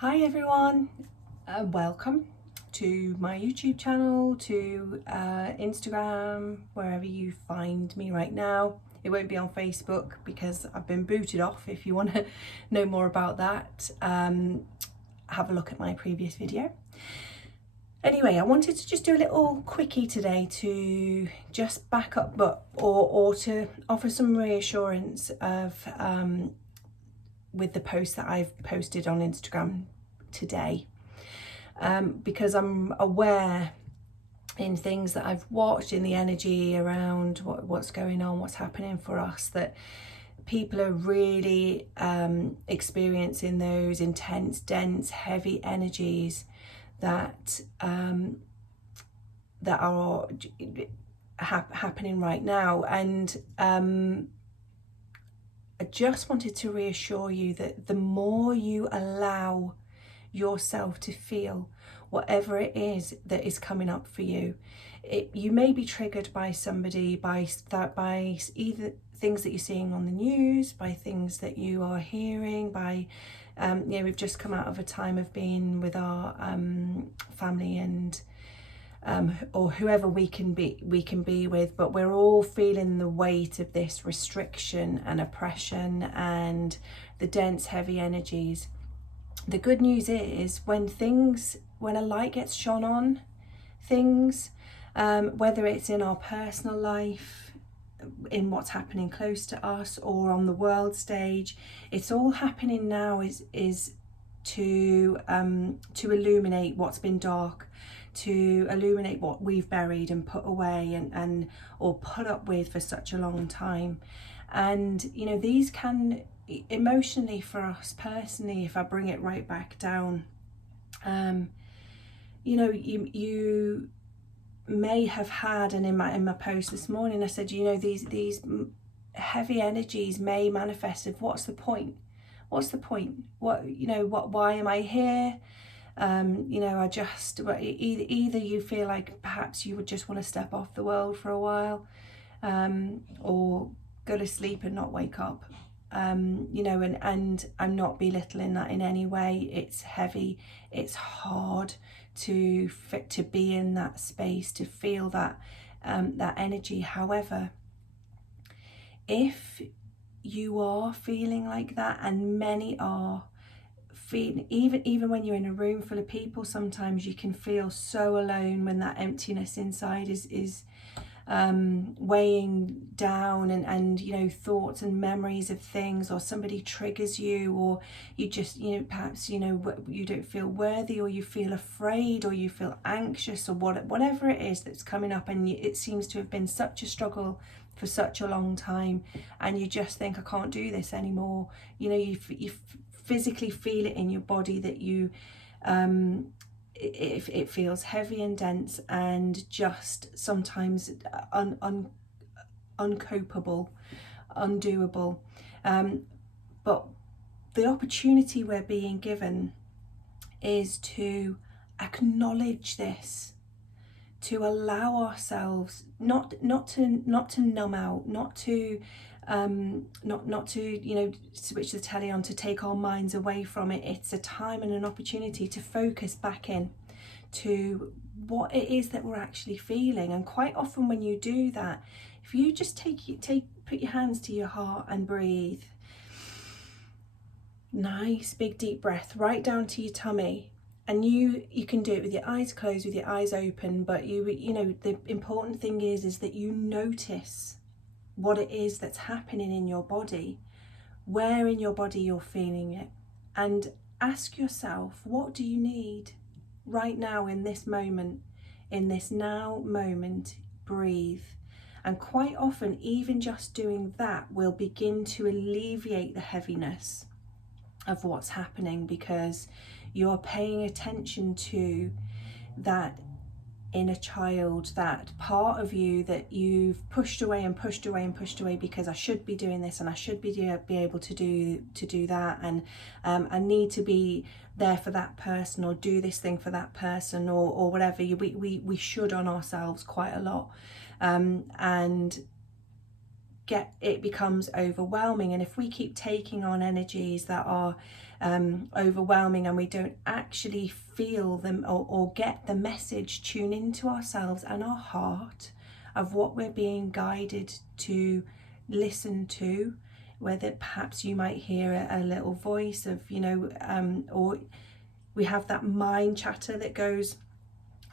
Hi everyone, welcome to my YouTube channel, to Instagram, wherever you find me right now. It won't be on Facebook because I've been booted off. If you want to know more about that, have a look at my previous video. Anyway, I wanted to just do a little quickie today to just back up, or to offer some reassurance of with the post that I've posted on Instagram today, because I'm aware in things that I've watched, in the energy around what's going on, what's happening for us, that people are really experiencing those intense, dense, heavy energies that that are happening right now. And I just wanted to reassure you that the more you allow yourself to feel whatever it is that is coming up for you, you may be triggered by somebody, by either things that you're seeing on the news, by things that you are hearing, by we've just come out of a time of being with our family and or whoever we can be with, but we're all feeling the weight of this restriction and oppression and the dense, heavy energies. The good news is when a light gets shone on things, whether it's in our personal life, in what's happening close to us, or on the world stage, it's all happening now is to illuminate what's been dark, to illuminate what we've buried and put away and or put up with for such a long time. And these can emotionally, for us personally, if I bring it right back down, you may have had, and in my post this morning I said, these heavy energies may manifest of what's the point, why am I here? Either you feel like perhaps you would just want to step off the world for a while, or go to sleep and not wake up. And I'm not belittling that in any way. It's heavy, it's hard to be in that space, to feel that energy. However, if you are feeling like that, and many are feeling, even when you're in a room full of people, sometimes you can feel so alone when that emptiness inside is weighing down, and thoughts and memories of things, or somebody triggers you, or you just perhaps you don't feel worthy, or you feel afraid, or you feel anxious, or whatever it is that's coming up, and it seems to have been such a struggle for such a long time, and you just think, I can't do this anymore. You physically feel it in your body that it feels heavy and dense, and just sometimes uncopable, undoable. But the opportunity we're being given is to acknowledge this, to allow ourselves not to numb out, not to switch the telly on, to take our minds away from it. It's a time and an opportunity to focus back in to what it is that we're actually feeling. And quite often when you do that, if you just put your hands to your heart and breathe, nice big deep breath right down to your tummy. And you can do it with your eyes closed, with your eyes open, but the important thing is that you notice what it is that's happening in your body, where in your body you're feeling it, and ask yourself, what do you need right now in this moment, in this now moment? Breathe. And quite often, even just doing that will begin to alleviate the heaviness of what's happening, because you're paying attention to that inner child, that part of you that you've pushed away and pushed away and pushed away, because I should be doing this, and I should be able to do that, and I need to be there for that person, or do this thing for that person, or whatever. We should on ourselves quite a lot, and it becomes overwhelming. And if we keep taking on energies that are overwhelming, and we don't actually feel them or get the message, tune into ourselves and our heart of what we're being guided to listen to, whether perhaps you might hear a little voice of, or we have that mind chatter that goes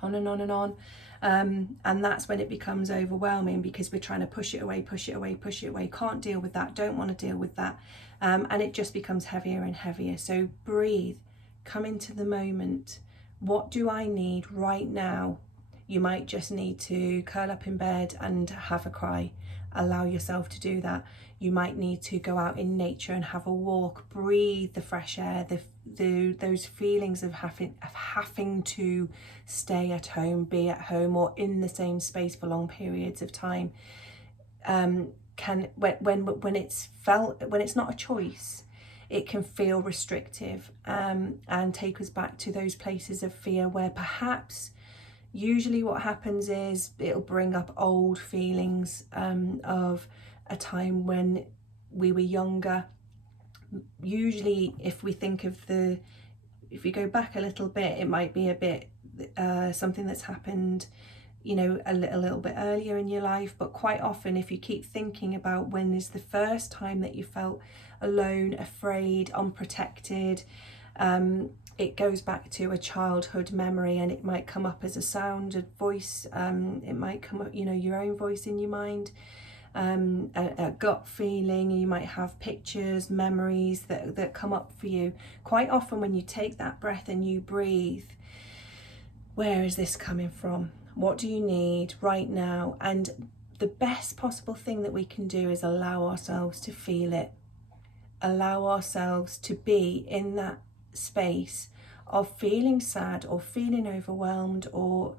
on and on and on. And that's when it becomes overwhelming, because we're trying to push it away, can't deal with that, don't want to deal with that. And it just becomes heavier and heavier. So breathe, come into the moment. What do I need right now? You might just need to curl up in bed and have a cry. Allow yourself to do that. You might need to go out in nature and have a walk, breathe the fresh air, those feelings of having to stay at home, be at home or in the same space for long periods of time. When it's not a choice, it can feel restrictive, and take us back to those places of fear where perhaps usually what happens is it'll bring up old feelings of a time when we were younger. Usually if we go back a little bit, it might be a bit something that's happened a little bit earlier in your life. But quite often, if you keep thinking about when is the first time that you felt alone, afraid, unprotected, it goes back to a childhood memory, and it might come up as a sound, a voice, it might come up, your own voice in your mind, a gut feeling. You might have pictures, memories that come up for you. Quite often when you take that breath and you breathe, where is this coming from? What do you need right now? And the best possible thing that we can do is allow ourselves to feel it. Allow ourselves to be in that space of feeling sad or feeling overwhelmed or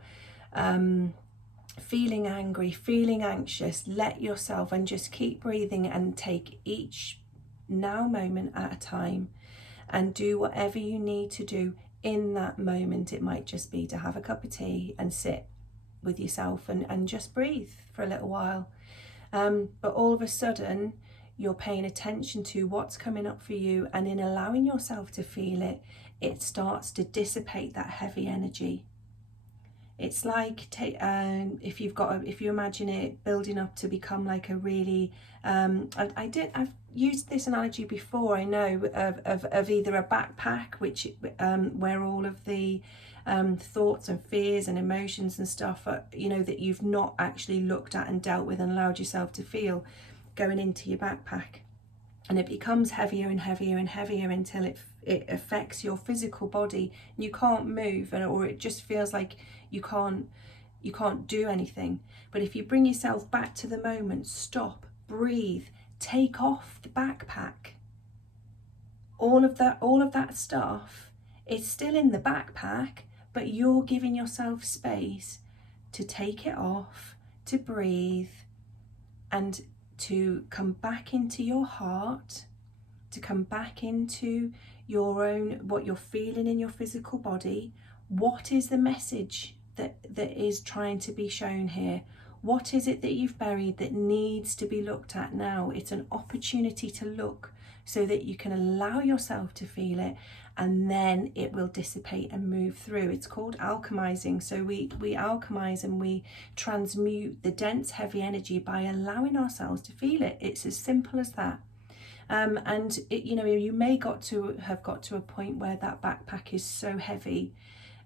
feeling angry, feeling anxious. Let yourself, and just keep breathing and take each now moment at a time and do whatever you need to do in that moment. It might just be to have a cup of tea and sit with yourself and just breathe for a little while. But all of a sudden you're paying attention to what's coming up for you, and in allowing yourself to feel it, it starts to dissipate that heavy energy. It's like if you imagine it building up to become like a really I've used this analogy before, I know, of either a backpack, which where all of the thoughts and fears and emotions and stuff are, that you've not actually looked at and dealt with and allowed yourself to feel, going into your backpack, and it becomes heavier and heavier and heavier until it affects your physical body and you can't move, or it just feels like you can't do anything. But if you bring yourself back to the moment, stop, breathe, take off the backpack, all of that stuff, it's still in the backpack, but you're giving yourself space to take it off, to breathe, and to come back into your heart, to come back into your own, what you're feeling in your physical body. What is the message that is trying to be shown here? What is it that you've buried that needs to be looked at now? It's an opportunity to look so that you can allow yourself to feel it, and then it will dissipate and move through. It's called alchemizing. So we alchemize and we transmute the dense, heavy energy by allowing ourselves to feel it. It's as simple as that. And you may have got to a point where that backpack is so heavy,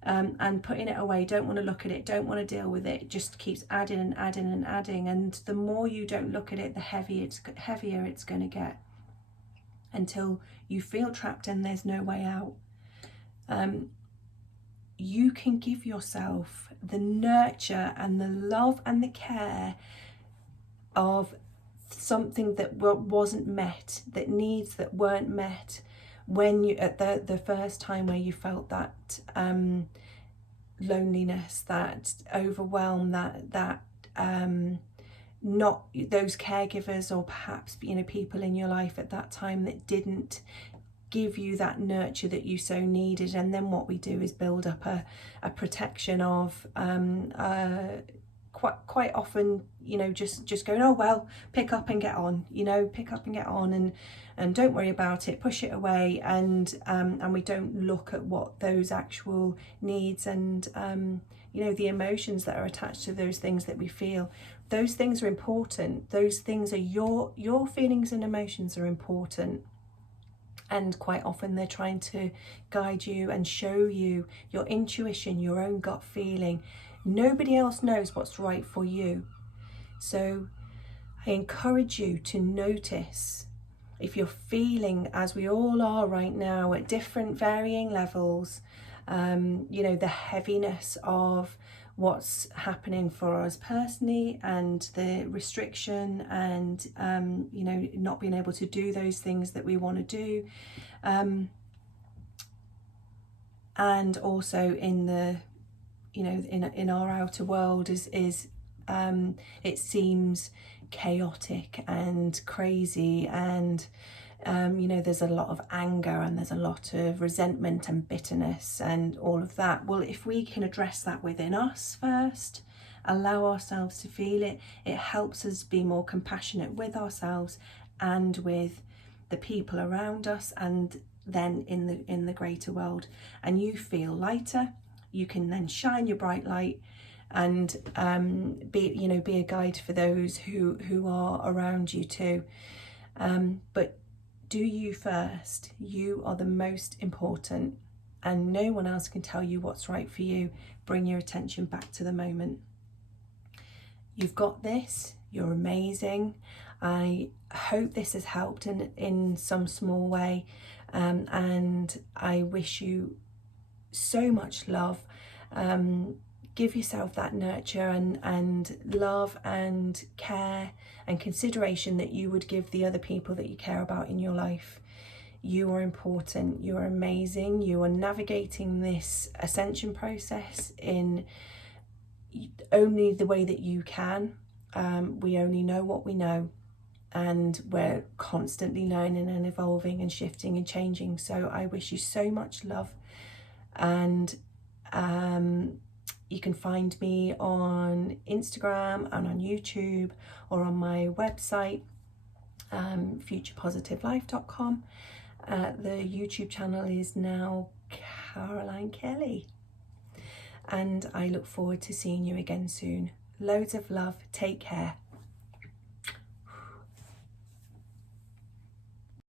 and putting it away, don't want to look at it, don't want to deal with it, just keeps adding and adding and adding. And the more you don't look at it, the heavier it's going to get, until you feel trapped and there's no way out. You can give yourself the nurture and the love and the care of something that wasn't met, that needs that weren't met, when you at the first time where you felt that loneliness, that overwhelm, that not those caregivers, or perhaps people in your life at that time that didn't give you that nurture that you so needed. And then what we do is build up a protection of quite often, you know, just going, oh well, pick up and get on, you know, pick up and get on, and don't worry about it, push it away, and we don't look at what those actual needs and you know, the emotions that are attached to those things that we feel. Those things are important. Those things are your feelings and emotions are important. And quite often they're trying to guide you and show you your intuition, your own gut feeling. Nobody else knows what's right for you. So I encourage you to notice if you're feeling, as we all are right now, at different varying levels, you know, the heaviness of what's happening for us personally, and the restriction, and you know, not being able to do those things that we want to do, and also in the, you know, in our outer world is it seems chaotic and crazy, and you know, there's a lot of anger and there's a lot of resentment and bitterness and all of that. Well, if we can address that within us first, allow ourselves to feel it, it helps us be more compassionate with ourselves and with the people around us, and then in the greater world. And you feel lighter. You can then shine your bright light and be a guide for those who are around you too. But do you first. You are the most important, and no one else can tell you what's right for you. Bring your attention back to the moment. You've got this. You're amazing. I hope this has helped in some small way, and I wish you so much love. Give yourself that nurture and love and care and consideration that you would give the other people that you care about in your life. You are important. You are amazing. You are navigating this ascension process in only the way that you can. We only know what we know, and we're constantly learning and evolving and shifting and changing. So I wish you so much love, and you can find me on Instagram and on YouTube, or on my website, futurepositivelife.com. The YouTube channel is now Caroline Kelly, and I look forward to seeing you again soon. Loads of love. Take care.